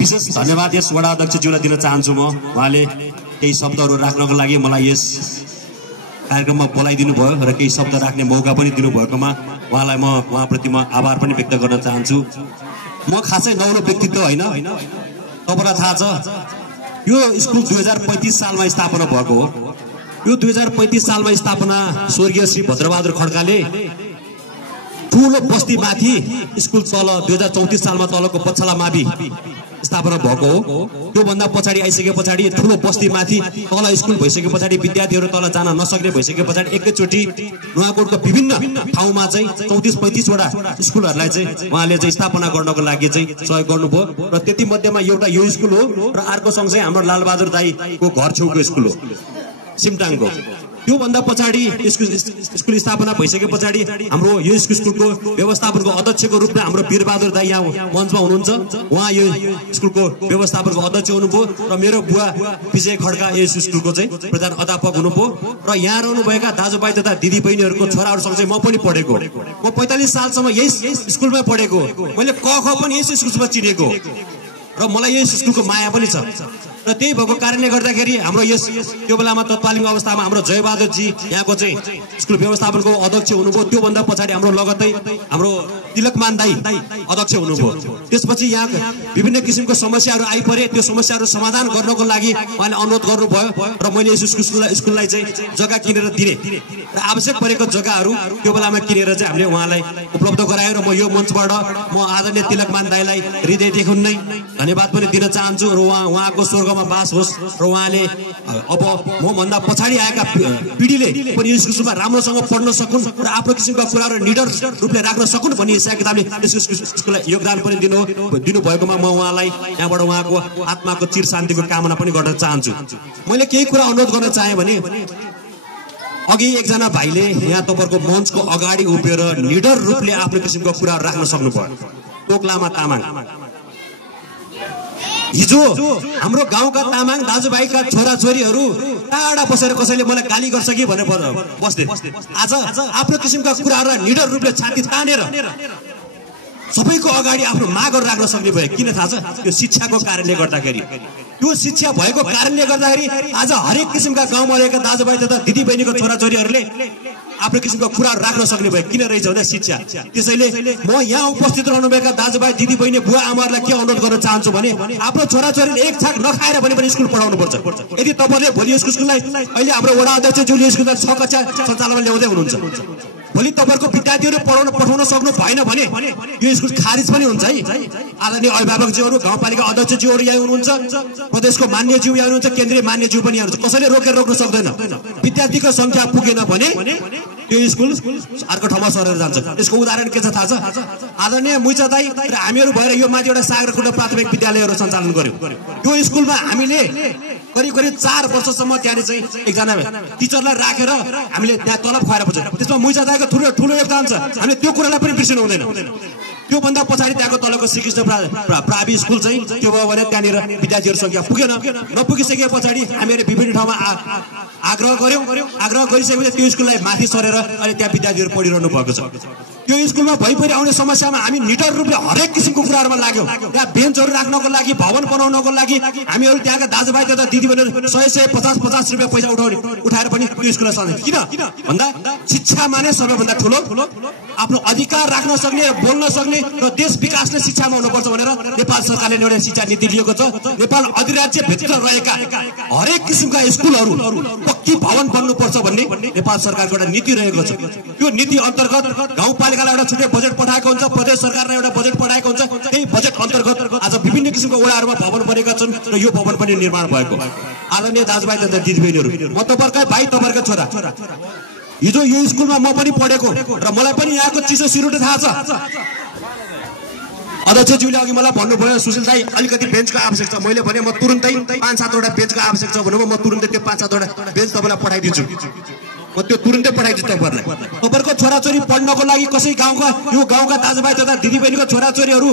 विशेष धन्यवाद यस वडा अध्यक्षज्यूलाई दिन चाहन्छु म। उहाँले केही शब्दहरू राख्नको लागि मलाई यस कार्यक्रममा बोलाइदिनु भयो र केही शब्द राख्ने मौका पनि दिनुभएकोमा उहाँलाई उहाँप्रति म आभार पनि व्यक्त गर्न चाहन्छु। म खासै नौलो व्यक्तित्व होइन, तपाईँलाई थाहा छ यो स्कुल 2035 सालमा स्थापना भएको हो। यो 2035 सालमा स्थापना स्वर्गीय श्री भद्रबहादुर खड्काले ठुलो बस्ती माथि स्कुल तल 2034 सालमा तलको पछला मावि स्थापना भएको हो। त्यो भन्दा पछाडि आइसके पछाडि ठुलो बस्ती माथि तल स्कुल भइसके पछाडि विद्यार्थीहरू तल जान नसक्ने भइसके पछाडि एकैचोटि नुवाकोटको विभिन्न ठाउँमा चाहिँ 34-35 वटा स्कुलहरूलाई चाहिँ उहाँले चाहिँ स्थापना गर्नको लागि चाहिँ सहयोग गर्नुभयो र त्यति मध्येमा एउटा यो स्कुल हो र अर्को सँगसँगै हाम्रो लालबहादुर दाईको घर छेउको स्कुल हो सिमटाङको। त्यो भन्दा पछाडि स्कुल स्थापना भइसके पछाडि हाम्रो यो स्कुलको व्यवस्थापनको अध्यक्षको रूपमा हाम्रो वीरबहादुर दाई यहाँ मञ्चमा हुनुहुन्छ। उहाँ यो स्कुलको व्यवस्थापनको अध्यक्ष हुनुभयो र मेरो बुवा विजय खड्का यस स्कुलको चाहिँ प्रधान अध्यापक हुनुभयो र यहाँ रहनुभएका दाजुभाइ तथा दिदी बहिनीहरूको छोराहरूसँग चाहिँ म पनि पढेको। म 45 सालसम्म यही स्कुलमै पढेको। मैले क ख पनि यस स्कुलमा चिनेको र मलाई यस स्कुलको माया पनि छ र त्यही भएको कारणले गर्दाखेरि हाम्रो यस त्यो बेलामा तत्कालीन अवस्थामा हाम्रो जयबहादुरजी यहाँको चाहिँ स्कुल व्यवस्थापनको अध्यक्ष हुनुभयो। त्यो भन्दा पछाडि हाम्रो लगत्तै हाम्रो तिलकमान दाई अध्यक्ष हुनुभयो। त्यसपछि यहाँ विभिन्न किसिमको समस्याहरू आइपरे, त्यो समस्याहरू समाधान गर्नको लागि उहाँले अनुरोध गर्नुभयो र मैले यस स्कुललाई चाहिँ जग्गा किनेर दिने र आवश्यक परेको जग्गाहरू त्यो बेलामा किनेर चाहिँ हामीले उहाँलाई उपलब्ध गरायो र म यो मञ्चबाट म आदरणीय तिलकमान दाईलाई हृदयदेखि नै धन्यवाद पनि दिन चाहन्छु र उहाँको स्वर्गमा बास होस् र उहाँले अब म भन्दा पछाडि आएका पिढीले पनि यस स्कुलमा राम्रोसँग पढ्न सकुन् र आफ्नो किसिमका कुराहरू निडर रूपले राख्न सकुन् भन्ने हिसाब किताबले यस स्कुललाई योगदान पनि दिनुभएकोमा म उहाँलाई यहाँबाट उहाँको आत्माको चिर शान्तिको कामना पनि गर्न चाहन्छु। मैले केही कुरा अनुरोध गर्न चाहेँ भने अघि एकजना भाइले यहाँ तपाईँको मञ्चको अगाडि उभिएर निडर रूपले आफ्नो किसिमको कुराहरू राख्न सक्नुभयो। टोकलामा तामाङ हिजो हाम्रो गाउँका तामाङ दाजुभाइका छोराछोरीहरू टाढा बसेर कसैले मलाई गाली गर्छ कि भनेर बस्थे। आज आफ्नो किसिमका कुराहरूलाई निडर रूपले छाती तानेर सबैको अगाडि आफ्नो मागहरू राख्न सक्ने भयो। किन थाहा छ? त्यो शिक्षाको कारणले गर्दाखेरि। त्यो शिक्षा भएको कारणले गर्दाखेरि आज हरेक किसिमका गाउँमा रहेका दाजुभाइ तथा दिदीबहिनीको छोराछोरीहरूले आफ्नो किसिमको कुराहरू राख्न सक्ने भयो। किन रहेछ भन्दा शिक्षा। त्यसैले म यहाँ उपस्थित रहनुभएका दाजुभाइ दिदीबहिनी बुवा आमाहरूलाई के अनुरोध गर्न चाहन्छु भने आफ्नो छोराछोरीले एक छाक नखाएर भने पनि स्कुल पढाउनु पर्छ। यदि तपाईँले भोलि यस स्कुललाई अहिले हाम्रो वडा अध्यक्षज्यूले स्कुललाई 6 कक्षा सञ्चालनमा ल्याउँदै हुनुहुन्छ, भोलि तपाईँको विद्यार्थीहरू पठाउन सक्नु भएन भने यो स्कुल खारिज पनि हुन्छ है। आदरणीय अभिभावकज्यूहरू, गाउँपालिका अध्यक्षज्यूहरू यहाँ हुनुहुन्छ, प्रदेशको मान्यज्यू यहाँ हुनुहुन्छ, केन्द्रीय मान्यज्यू पनि यहाँ हुनुहुन्छ। कसैले रोक्न सक्दैन। विद्यार्थीको संख्या पुगेन भने यो स्कुल अर्को ठाउँमा सरेर जान्छ। यसको उदाहरण के छ थाहा छ? आदरणीय मुइचा दाई र हामीहरू भएर यो माथि एउटा सागरकुण्ड प्राथमिक विद्यालयहरू सञ्चालन गर्यौँ। यो स्कुलमा हामीले करिब 4 वर्षसम्म त्यहाँ चाहिँ एकजना टिचरलाई राखेर हामीले त्यहाँ तलब खुवाएर बस्छौँ। त्यसमा मुइचा दाईको ठुलो योगदान छ। हामीले त्यो कुरालाई पनि बिर्सिनु हुँदैन। त्यो भन्दा पछाडि त्यहाँको तलको श्रीकृष्ण प्रावि स्कुल चाहिँ त्यो भयो भने त्यहाँनिर विद्यार्थीहरू संख्या पुगेन। नपुगिसके पछाडि हामीहरूले विभिन्न ठाउँमा आग्रह गर्यौँ। आग्रह गरिसकेपछि त्यो स्कुललाई माथि सरेर अहिले त्यहाँ विद्यार्थीहरू पढिरहनु भएको छ। त्यो स्कुलमा भइपरि आउने समस्यामा हामी निडर रूपले हरेक किसिमको कुराहरूमा लाग्यौँ। त्यहाँ बेन्चहरू राख्नको लागि, भवन बनाउनको लागि हामीहरू त्यहाँका दाजुभाइ तथा दिदीबहिनीहरू 100-150 रुपियाँ पैसा उठाएर पनि त्यो स्कुललाई सञ्चालन। किन भन्दा शिक्षामा नै सबैभन्दा ठुलो आफ्नो अधिकार राख्न सक्ने, बोल्न सक्ने र देश विकासले शिक्षामा हुनुपर्छ भनेर नेपाल सरकारले एउटा शिक्षा नीति लिएको छ। नेपाल अधिराज्यभित्र रहेका हरेक किसिमका स्कुलहरू पक्की भवन बन्नुपर्छ भन्ने नेपाल सरकारको एउटा नीति रहेको छ। त्यो नीति अन्तर्गत गाउँपालिकालाई एउटा छुट्टै बजेट पठाएको हुन्छ, प्रदेश सरकारलाई एउटा बजेट पठाएको हुन्छ। त्यही बजेट अन्तर्गत आज विभिन्न किसिमको वडाहरूमा भवन बनेका छन् र यो भवन पनि निर्माण भएको। आदरणीय दाजुभाइ तथा दिदीबहिनीहरू, म तपाईँहरूकै भाइ, तपाईँहरूकै छोरा। हिजो यो स्कुलमा म पनि पढेको र मलाई पनि यहाँको चिसो सिरुटो थाहा छ। अध्यक्षज्यूले अघि मलाई भन्नुभयो सुशील दाई अलिकति बेन्चको आवश्यक छ। मैले भने म तुरुन्तै 5-7 वटा बेन्चको आवश्यक छ भन्नुभयो। म तुरुन्तै त्यो 5-7 वटा बेन्च तपाईँलाई पठाइदिन्छु। म त्यो तुरुन्तै पठाइदिन्छु तपाईँहरूलाई। तपाईँहरूको छोराछोरी पढ्नको लागि कसै गाउँका दाजुभाइ तथा दिदीबहिनीको छोराछोरीहरू